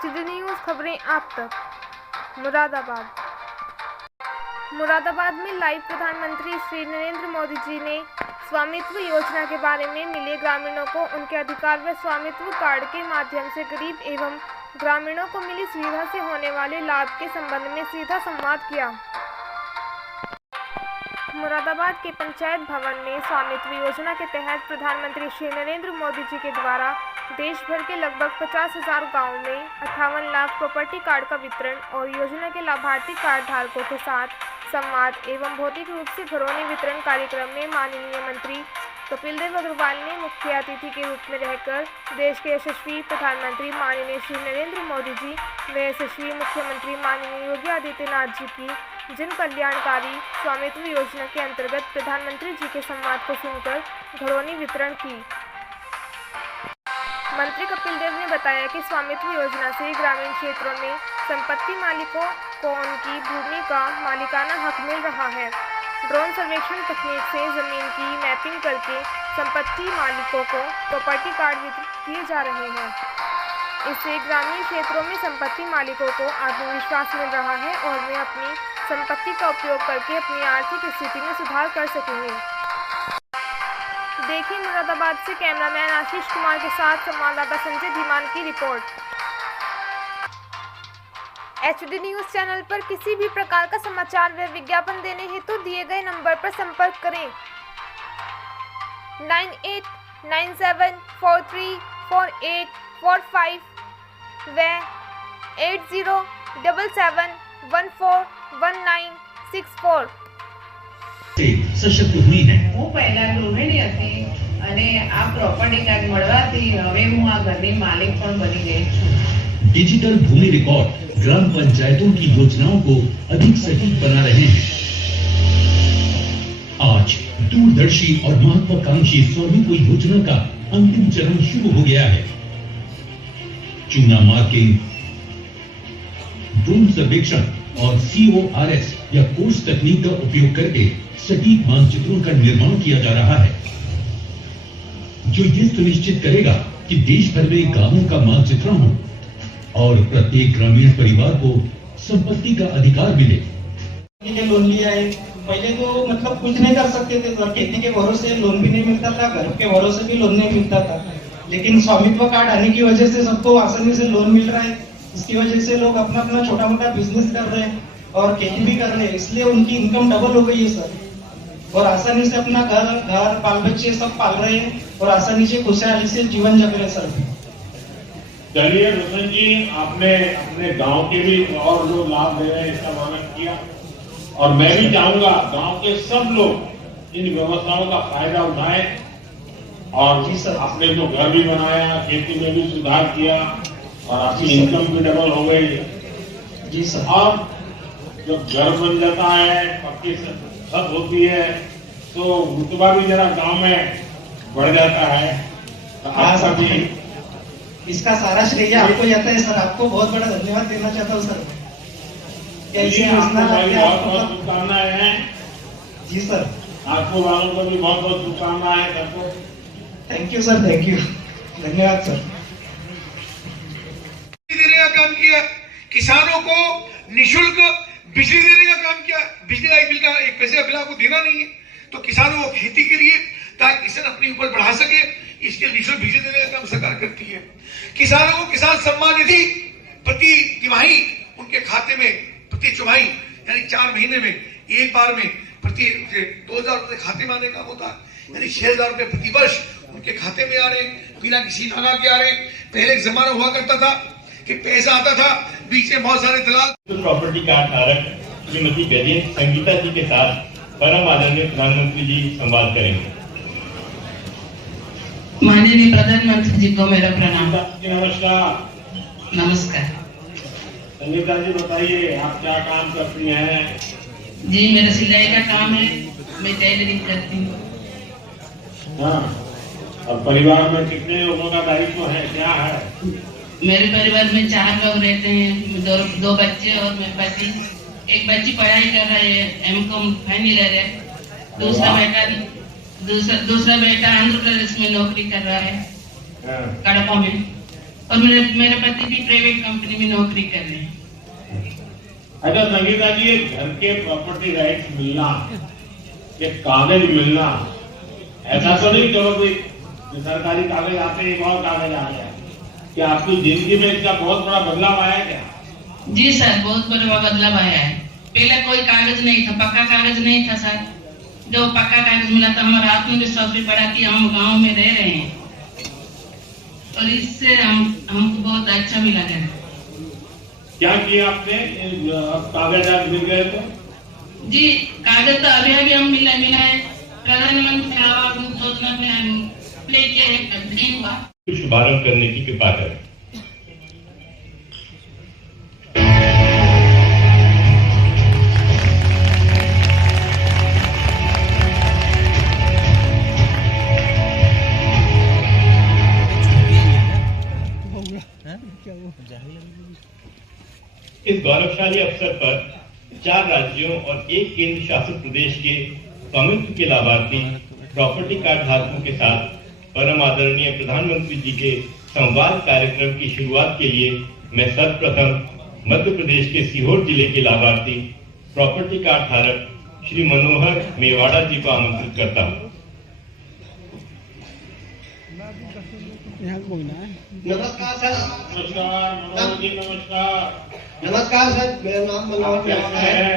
HD news खबरें आप तक। मुरादाबाद में लाइव प्रधानमंत्री श्री नरेंद्र मोदी जी ने स्वामित्व योजना के बारे में मिले ग्रामीणों को उनके अधिकार व स्वामित्व कार्ड के माध्यम से गरीब एवं ग्रामीणों को मिली सुविधा से होने वाले लाभ के संबंध में सीधा संवाद किया। मुरादाबाद के पंचायत भवन में स्वामित्व योजना के तहत प्रधानमंत्री श्री नरेंद्र मोदी जी के द्वारा देश भर के लगभग 50,000 गाँव में 58 लाख प्रॉपर्टी कार्ड का वितरण और योजना के लाभार्थी कार्ड धारकों के साथ संवाद एवं भौतिक रूप से घरौनी वितरण कार्यक्रम में माननीय मंत्री कपिल देव अग्रवाल ने मुख्य अतिथि के रूप में रहकर देश के यशस्वी प्रधानमंत्री माननीय श्री नरेंद्र मोदी जी व यशस्वी मुख्यमंत्री माननीय योगी आदित्यनाथ जी की जन कल्याणकारी स्वामित्व योजना के अंतर्गत प्रधानमंत्री जी के संवाद को सुनकर घरौनी वितरण की। मंत्री कपिल देव ने बताया कि स्वामित्व योजना से ग्रामीण क्षेत्रों में संपत्ति मालिकों को उनकी भूमि का मालिकाना हक मिल रहा है। ड्रोन सर्वेक्षण तकनीक से जमीन की मैपिंग करके संपत्ति मालिकों को प्रॉपर्टी कार्ड वितरित किए जा रहे हैं। इससे ग्रामीण क्षेत्रों में संपत्ति मालिकों को आत्मविश्वास मिल रहा है और वे अपनी संपत्ति का उपयोग करके अपनी आर्थिक स्थिति में सुधार कर सकेंगे। देखिए मुरादाबाद से कैमरामैन आशीष कुमार के साथ संवाददाता संजय धीमान की रिपोर्ट। HD न्यूज़ चैनल पर किसी भी प्रकार का समाचार व विज्ञापन देने हेतु दिए गए नंबर पर संपर्क करें 9897434845 व 8077141964 સશક્ત હુઈ હૈ। હું પહેલા ગૃહિણી હતી અને આ પ્રોપર્ટી કાર્ડ મળવાથી હવે હું આ ઘરની માલિક પણ બની ગઈ છું। डिजिटल भूमि रिकॉर्ड ग्राम पंचायतों की योजनाओं को अधिक सटीक बना रहे हैं। आज दूरदर्शी और महत्वाकांक्षी स्वामित्व योजना का अंतिम चरण शुरू हो गया है। चूना मार्किंग, ड्रोन सर्वेक्षण और CORS या कोर्स तकनीक का उपयोग करके सटीक मानचित्रों का निर्माण किया जा रहा है, जो ये सुनिश्चित करेगा कि देश भर में गांवों का मानचित्रण हो और प्रत्येक ग्रामीण परिवार को संपत्ति का अधिकार मिले। लोन लिया है, पहले तो मतलब कुछ नहीं कर सकते थे सर, खेती के भरोसे लोन भी नहीं मिलता था, घर के भरोसे भी लोन नहीं मिलता था। लेकिन स्वामित्व कार्ड आने की वजह से सबको आसानी से लोन मिल रहा है। इसकी वजह से लोग अपना अपना छोटा मोटा बिजनेस कर रहे हैं और खेती भी कर रहे हैं, इसलिए उनकी इनकम डबल हो गई है सर। और आसानी से अपना घर बाल बच्चे सब पाल रहे हैं और आसानी से खुशहाली से जीवन जग रहे हैं सर। चलिए रोशन जी, आपने अपने गांव के भी और लोग लाभ ले रहे हैं, इसका वर्णन किया और मैं भी चाहूंगा गांव के सब लोग इन व्यवस्थाओं का फायदा उठाएं। और जी सर, आपने जो घर भी बनाया, खेती में भी सुधार किया और आपकी इनकम भी डबल हो गई। जी सर। अब जब घर बन जाता है, पक्की छत होती है, तो रुतबा भी जरा गांव में बढ़ जाता है। तो आप सभी इसका सारा श्रेय आपको जाता है सर। आपको बहुत बड़ा धन्यवाद देना चाहता हूँ सर। कैसे बहुत बहुत शुभकामनाएं हैं। जी सर, आपको वालों को भी बहुत बहुत शुभकामनाएं सबको। Thank you sir, thank you, धन्यवाद सर। देने का काम किया, किसानों को निःशुल्क बिजली देने का काम किया। बिजली बिल का एक पैसे का बिल आपको देना नहीं है, तो किसानों को खेती के लिए ताकि किसान अपनी उपज बढ़ा सके, इसके निःशुल्क बिजली देने का काम सरकार करती है। किसानों को किसान सम्मान निधि प्रति तिमाही उनके खाते में प्रति चौमाही यानी 4 महीने में एक बार में प्रति 2,000 रुपए खाते में आने का होता है, यानी 6,000 रुपए प्रति वर्ष उनके खाते में आ रहे हैं, बिना किसी नागा के आ रहे हैं। पहले एक जमाना हुआ करता था कि पैसा आता था, बीच में बहुत सारे दलाल। प्रॉपर्टी कार्ड धारक श्रीमती गजेंद्र संगीता जी के साथ परम आदरणीय प्रधानमंत्री जी संवाद करेंगे। माननीय प्रधानमंत्री जी को मेरा प्रणाम। नमस्कार। नमस्कार संगीता जी, बताइए आप क्या काम करती हैं? जी, मेरा सिलाई का काम है, मैं टेलरिंग करती हूँ। हाँ, और परिवार में कितने लोगों का दायित्व है, क्या है? मेरे परिवार में 4 लोग रहते हैं, 2 बच्चे और मेरे पति। एक बच्ची पढ़ाई कर रहे हैं, M.Com फाइनल ईयर है। दूसरा बेटा आंध्र प्रदेश में नौकरी कर रहा है, कड़पा में। और मेरे पति भी प्राइवेट कंपनी में नौकरी कर रहे हैं। अच्छा संगीता जी, घर के प्रॉपर्टी राइट्स मिलना, ये कागज मिलना, ऐसा तो नहीं चलो कोई सरकारी कागज आते एक और कागज आ गया, क्या आपकी जिंदगी में इसका बहुत बड़ा बदलाव आया क्या? जी सर, बहुत बड़ा बदलाव आया है। पहले कोई कागज नहीं था, पक्का कागज नहीं था सर। जो पक्का कागज मिला था, हमारा आत्मविश्वास भी बढ़ा कि हम गांव में रह रहे हैं, और इससे हमको बहुत अच्छा भी लगा है। क्या किया आपने? कागजात मिल गए तो? जी, कागज तो अभी हम मिला है। प्रधानमंत्री आवास योजना में अप्लाई किया है, नहीं हुआ। शुभारंभ करने की कृपा करें। इस गौरवशाली अवसर पर 4 राज्यों और 1 केंद्र शासित प्रदेश के स्वामित्व के लाभार्थी प्रॉपर्टी कार्ड धारकों के साथ परम आदरणीय प्रधानमंत्री जी के संवाद कार्यक्रम की शुरुआत के लिए मैं सर्वप्रथम मध्य प्रदेश के सीहोर जिले के लाभार्थी प्रॉपर्टी कार्ड धारक श्री मनोहर मेवाड़ा जी को आमंत्रित करता हूँ। नमस्कार सर। नमस्कार मनोहर जी, नमस्कार। नमस्कार सर, मेरा नाम मनोहर मेवाड़ा है।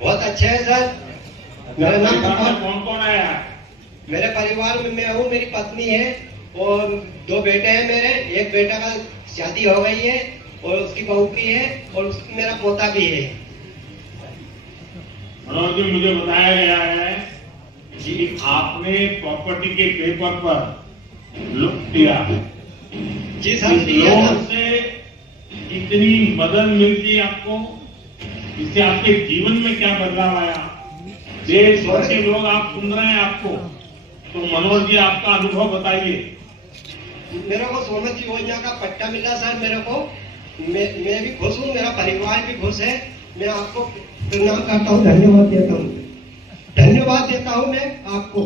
बहुत अच्छे है सर। मेरा नाम कौन कौन आया? मेरे परिवार में मैं हूँ, मेरी पत्नी है और 2 बेटे हैं मेरे। एक बेटा का शादी हो गई है और उसकी बहू की है और मेरा पोता भी है। मनोहर जी, मुझे बताया गया है कि आपने प्रॉपर्टी के पेपर पर लोन दिया। जी सर, दिया था। लोन से इतनी मदद मिलती है आपको, इससे आपके जीवन में क्या बदलाव आया? देश भर के लोग आप सुन रहे हैं आपको, तो मनोहर जी आपका अनुभव बताइए। मेरे को सोमत योजना का पट्टा मिला सर मेरे को। मैं भी खुश हूँ, मेरा परिवार भी खुश है। मैं आपको प्रणाम करता हूँ, धन्यवाद देता हूँ। धन्यवाद देता हूँ मैं आपको,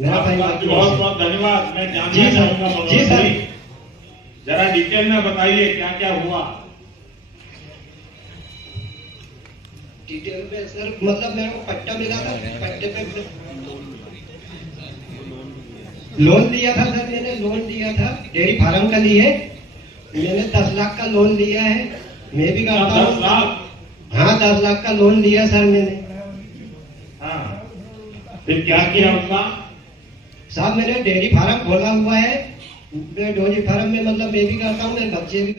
मेरा परिवार। बहुत बहुत धन्यवाद। मैं जानना चाहूंगा मनोहर जी, जरा डिटेल में बताइए क्या क्या हुआ। डिटेल में सर, मतलब मेरे को पट्टा मिला था, पट्टे पे लोन लिया था सर। मैंने लोन लिया था डेयरी फार्म का लिए। मैंने 10 लाख का लोन लिया है। मैं भी करता हूँ। 10 लाख? हाँ, 10 लाख का लोन लिया सर मैंने। हाँ, फिर क्या किया उसका? साहब, मैंने डेयरी फार्म खोला हुआ है। मैं डेयरी फार्म में मतलब मैं भी करता हूँ, मेरे बच्चे भी।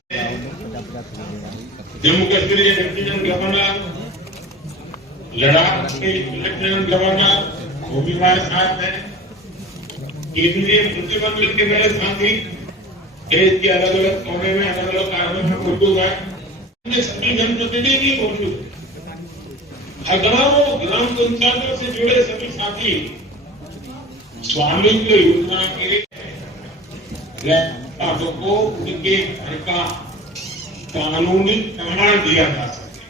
जम्मू कश्मीर के लेफ्टिनेंट गवर्नर, लद्दाख के लेफ्टिनेंट गवर्नर वो भी हमारे साथ हैं। केंद्रीय मंत्रिमंडल के मेरे साथी देश के अलग अलग कोने में, अलग अलग कार्यों में मौजूद है। सभी जनप्रतिनिधि भी मौजूद है। हजारों ग्राम पंचायतों से जुड़े सभी साथी स्वामित्व योजना के लाभों को उनके घर का कानूनी प्रमाण दिया जा सके।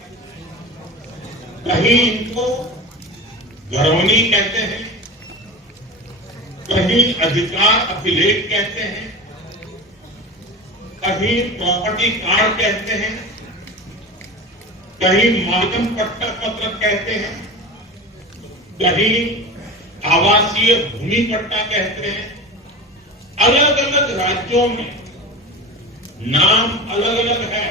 कहीं इनको घरौनी कहते हैं, कहीं अधिकार अभिलेख कहते हैं, कहीं प्रॉपर्टी कार्ड कहते हैं, कहीं माध्यम पट्टा पत्र कहते हैं, कहीं आवासीय भूमि पट्टा कहते हैं। अलग अलग राज्यों में नाम अलग अलग है,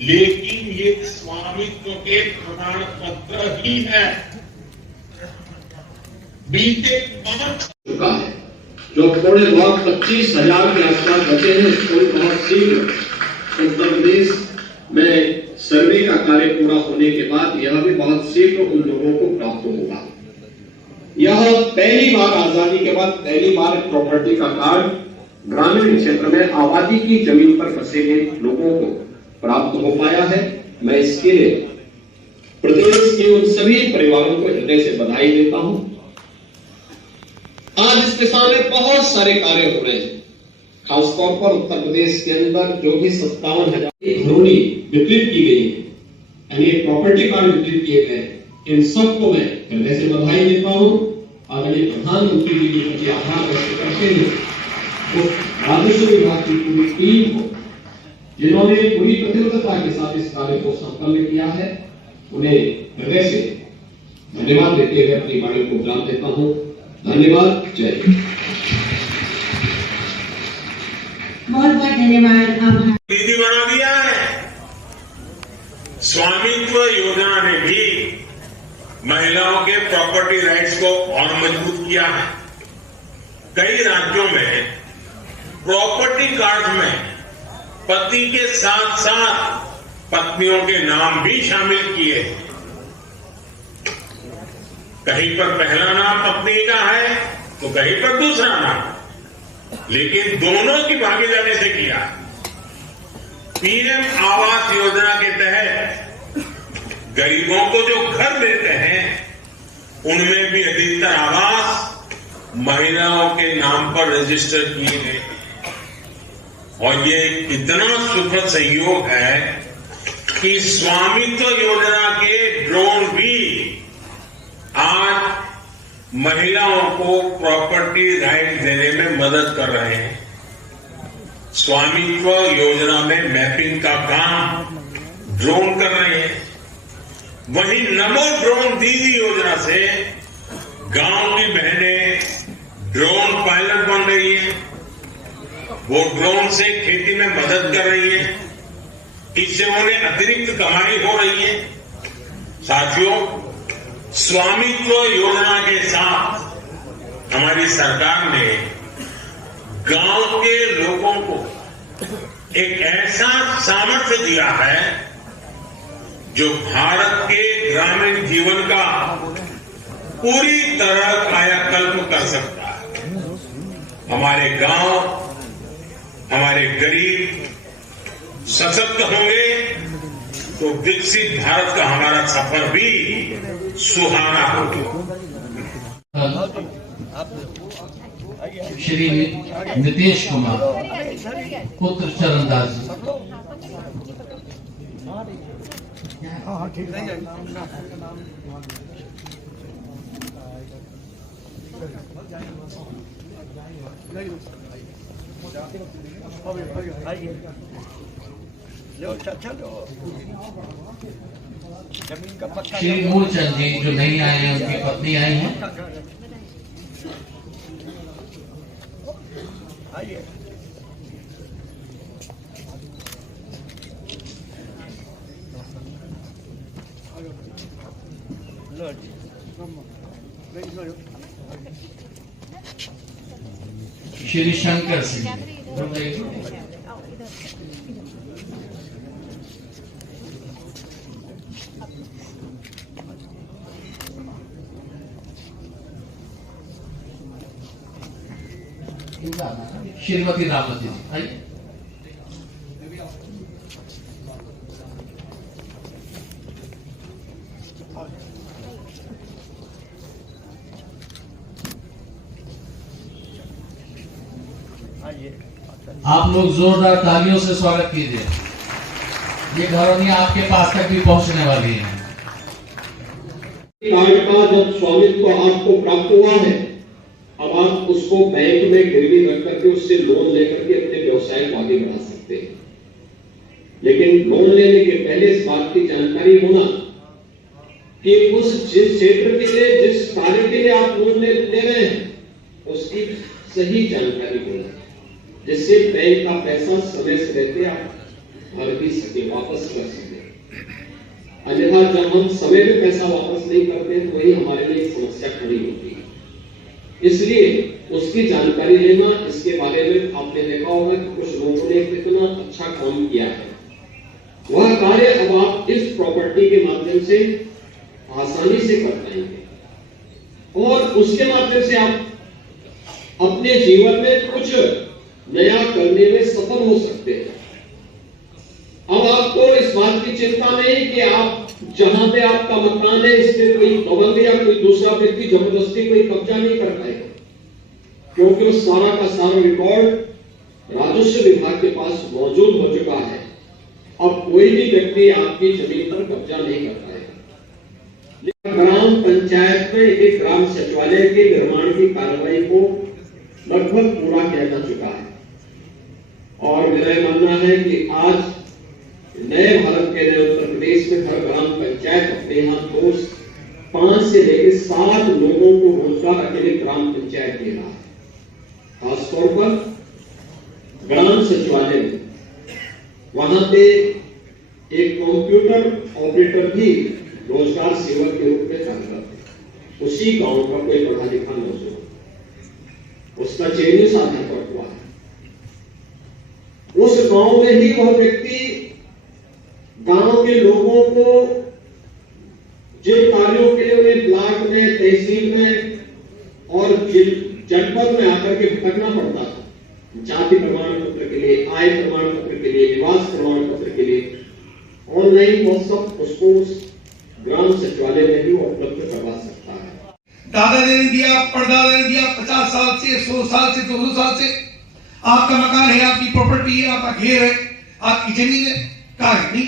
लेकिन ये स्वामित्व के प्रमाण पत्र ही है। बीते 5 चुका है, जो 2,25,000 के आसपास बचे हैं, उसको बहुत शीघ्र उत्तर प्रदेश में सर्वे का कार्य पूरा होने के बाद यह भी बहुत शीघ्र उन लोगों को प्राप्त होगा। यह पहली बार आजादी के बाद पहली बार प्रॉपर्टी का कार्ड ग्रामीण क्षेत्र में आबादी की जमीन पर बसे हुए लोगों को प्राप्त हो पाया है। मैं इसके लिए प्रदेश के उन सभी परिवारों को हृदय से बधाई देता हूं। आज इस दिशा में बहुत सारे कार्य हो रहे हैं, खासतौर पर उत्तर प्रदेश के अंदर जो भी 57,000 घरोनी वितरित की गई है, यानी प्रॉपर्टी कार्ड वितरित किए गए, इन सबको मैं हृदय से बधाई देता हूं। आदरणीय प्रधानमंत्री जी के प्रति आभार व्यक्त करते हुए उस राजस्व विभाग की पूरी टीम को जिन्होंने पूरी प्रतिबद्धता के साथ इस कार्य को संपन्न किया है, उन्हें हृदय से धन्यवाद देते हुए अपनी वाणी को विराम देता हूँ। धन्यवाद। जय हिंद। बहुत बहुत धन्यवाद। आभार। नीति बना दिया है। स्वामित्व योजना ने भी महिलाओं के प्रॉपर्टी राइट्स को और मजबूत किया है। कई राज्यों में प्रॉपर्टी कार्ड में पति के साथ साथ पत्नियों के नाम भी शामिल किए। कहीं पर पहला नाम पत्नी का है तो कहीं पर दूसरा नाम, लेकिन दोनों की भागीदारी से किया। पीएम आवास योजना के तहत गरीबों को जो घर देते हैं उनमें भी अधिकतर आवास महिलाओं के नाम पर रजिस्टर किए गए। और ये इतना सुखद संयोग है कि स्वामित्व योजना के ड्रोन भी आज महिलाओं को प्रॉपर्टी राइट देने में मदद कर रहे हैं। स्वामित्व योजना में मैपिंग का काम ड्रोन कर रहे हैं। वहीं नमो ड्रोन दीदी योजना से गांव की बहनें ड्रोन पायलट बन रही है। वो ड्रोन से खेती में मदद कर रही है। इससे उन्हें अतिरिक्त कमाई हो रही है। साथियों, स्वामित्व योजना के साथ हमारी सरकार ने गांव के लोगों को एक ऐसा सामर्थ्य दिया है जो भारत के ग्रामीण जीवन का पूरी तरह कायाकल्प कर सकता है। हमारे गांव, हमारे गरीब सशक्त होंगे तो विकसित भारत का हमारा सफर भी सुहाना होगा। श्री नीतीश कुमार पुत्र चरणदास जी। श्री मूलचंद जी जो नहीं आए हैं, उनकी पत्नी आई हैं। श्री शंकर सिंह। श्रीमती रामवती जी आइए। आप लोग जोरदार तालियों से स्वागत कीजिए। ये घरौनियां आपके पास तक भी पहुंचने वाली हैं। कार्ड का जब स्वामित्व आपको प्राप्त हुआ है, अब आप उसको बैंक में गिरवी रख करके उससे लोन लेकर के अपने व्यवसाय को आगे बढ़ा सकते हैं। लेकिन लोन लेने के पहले इस बात की जानकारी होना कि उस जिस क्षेत्र के लिए, जिस कार्य के लिए आप लोन ले रहे हैं, उसकी सही जानकारी होना, जिससे बैंक का पैसा समय से रहते आप भर भी सके, वापस कर सके। अन्यथा जब हम समय पे पैसा वापस नहीं करते तो वही हमारे लिए एक समस्या खड़ी होती है। इसलिए उसकी जानकारी लेना, इसके बारे में आपने देखा होगा कि कुछ लोगों ने कितना अच्छा काम किया है। वह कार्य अब आप इस प्रॉपर्टी के माध्यम से आसानी से कर पाएंगे और उसके माध्यम से आप अपने जीवन में कुछ नया करने में सफल हो सकते हैं। अब आपको इस बात की चिंता नहीं कि आप जहां पे आपका मकान है इस पे कोई पाबंदी या कोई दूसरा व्यक्ति जबरदस्ती कोई कब्जा नहीं कर पाएगा, क्योंकि उस सारा का सारा रिकॉर्ड राजस्व विभाग के पास मौजूद हो चुका है। अब कोई भी व्यक्ति आपकी जमीन पर कब्जा नहीं कर पाएगा। ग्राम पंचायत में एक ग्राम सचिवालय के निर्माण की कार्रवाई को लगभग पूरा किया जा चुका है। और मेरा यह मानना है कि आज नए भारत के नए उत्तर प्रदेश में हर ग्राम पंचायत अपने यहाँ 5 से लेकर 7 लोगों को रोजगार अकेले ग्राम पंचायत दे रहा है। खासतौर पर ग्राम सचिवालय में वहां पे एक कंप्यूटर ऑपरेटर भी रोजगार सेवक के रूप में कार्यरत है। उसी गांव का कोई पढ़ा लिखा नौजवान, उसका चयन इस आधार पर हुआ है। उस गांव में ही वह व्यक्ति गांव के लोगों को जिन कार्यों के लिए उन्हें ब्लॉक में, तहसील में और जनपद में आकर के भटकना पड़ता था, जाति प्रमाण पत्र के लिए, आय प्रमाण पत्र के लिए, निवास प्रमाण पत्र के लिए, ऑनलाइन वो सब उसको ग्राम सचिवालय में ही उपलब्ध करवा सकता है। दादा ने दिया, परदादा ने दिया, 50 साल से, 100 साल से, 200 साल से आपका मकान है, आपकी प्रॉपर्टी है, आपका घेर है, आपकी जमीन है, कहा है नहीं,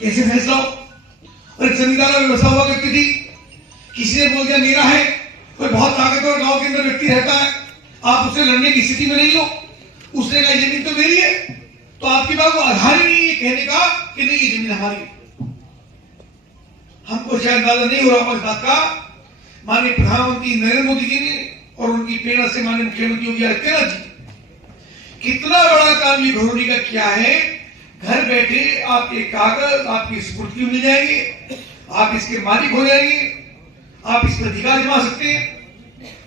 कैसे फैसला हो? और एक जमींदार व्यवस्था हुआ करती थी, किसी ने बोल दिया मेरा है, कोई बहुत ताकतवर गांव के अंदर व्यक्ति रहता है, आप उससे लड़ने की स्थिति में नहीं हो, उसने कहा जमीन तो मेरी है, तो आपकी बात को आधार ही नहीं है कहने का कि नहीं ये जमीन हमारी है। हमको शायद अंदाजा नहीं हो रहा इस बात का, माननीय प्रधानमंत्री नरेंद्र मोदी जी ने और उनकी प्रेरणा से माननीय मुख्यमंत्री योगी आदित्यनाथ जी कितना बड़ा काम ये घरोनी का किया है। घर बैठे आपके कागज, आपकी स्फूर्ति मिल जाएंगे, आप इसके मालिक हो जाएंगे, आप इस पर अधिकार जमा सकते हैं,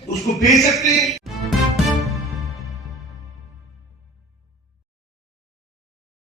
उसको बेच सकते हैं।